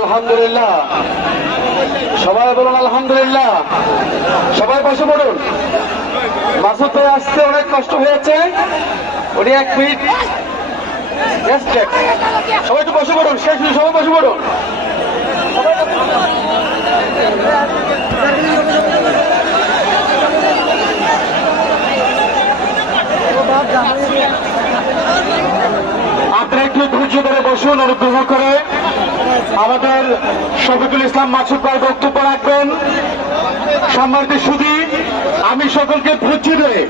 আলহামদুলিল্লাহ। সবাই বলুন আলহামদুলিল্লাহ। সবাই পাশে বলুন। মাসুদ ভাই আসতে অনেক কষ্ট হয়েছে। উনি এক মিনিট। সবাই তো বসে পড়ুন শেষ সবাই বসে পড়ুন ধৈর্য ধরে বসুন, অনুগ্রহ করে আমাদের শফিকুল ইসলাম মাসুদ ভাই বক্তব্য রাখবেন। সম্মানিত সুদী আমি সকলকে ধৈর্য ধরে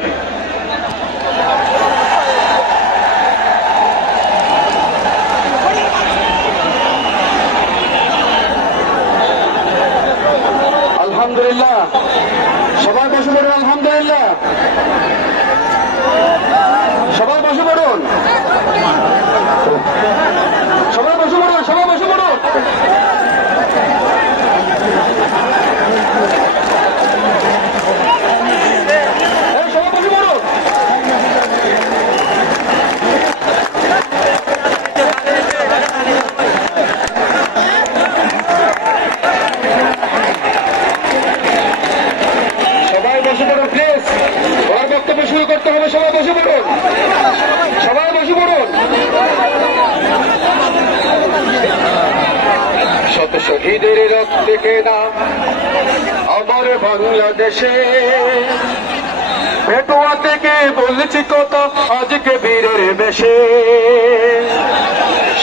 আলহামদুলিল্লাহ। সবাই বসে পড়ুন, আলহামদুলিল্লাহ। সবাই বসে পড়ুন। সবাই বসে পড়ুন, সবাই বসে পড়ুন। বসে পড়ুন। প্লিজ ওর বক্তব্য শুরু করতে হবে, সবাই বসে পড়ুন সবাই বসে পড়ুন শত শহীদের রক্তে কেনা আমার বাংলাদেশে পেটোয়া থেকে বলছি কত আজকে বীরের বেশে।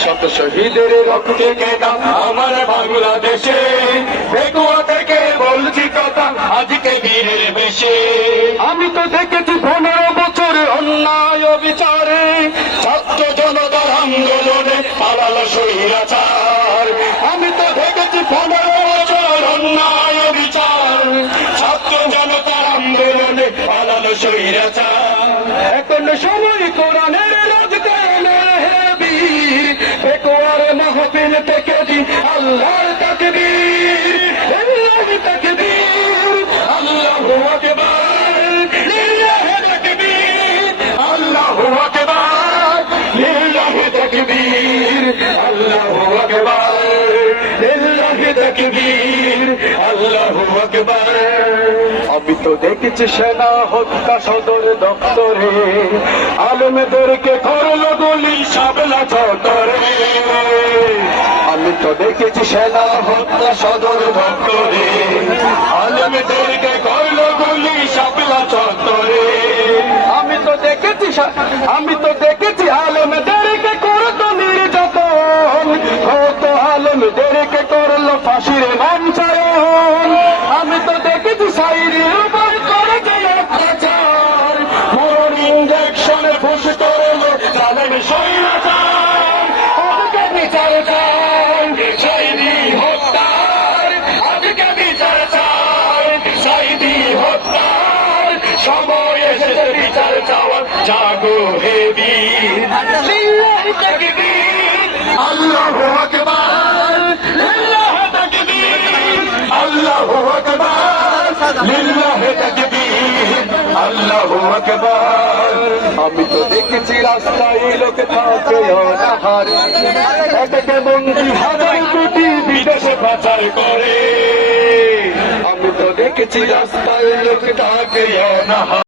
শত শহীদের রক্তে কেনা আমার বাংলাদেশে পেটোয়া থেকে বলছি কথা, আজকে বীরের বেশে। আমি তো দেখেছি পনেরো বছর অন্যায় বিচারে ছাত্র জনতার আন্দোলনে পালাল স্বৈরাচার। আমি তো দেখেছি পনেরো বছর অন্যায় বিচার ছাত্র জনতার আন্দোলনে পালালো স্বৈরাচার। এখন সময় কোরআনের রাজকারণের হে বীর। একবার মাহফিল থেকে দিন আল্লাহর তাকবীর। আমি তো দেখেছি সেনা, হত্যা সদর দপ্তরে। আলমদেরকে করল গুলি, সাবলা চত্বরে। আমি তো দেখেছি সেনা, হত্যা সদর দপ্তরে। আলমদেরকে করল গুলি, সাবলা চত্বরে। আমি তো দেখেছি আমি তো দেখেছি আলমদেরকে আল্লাহু আকবার লিল্লাহি তাকবীর, আল্লাহু আকবার। আমি তো দেখেছি রাস্তায় লোক থাকে অনাহারে। এটাকে মন্ত্রী হাজার কোটি বিদেশে পাচার করে। আমি তো দেখেছি রাস্তায় লোক থাকে অনাহারে।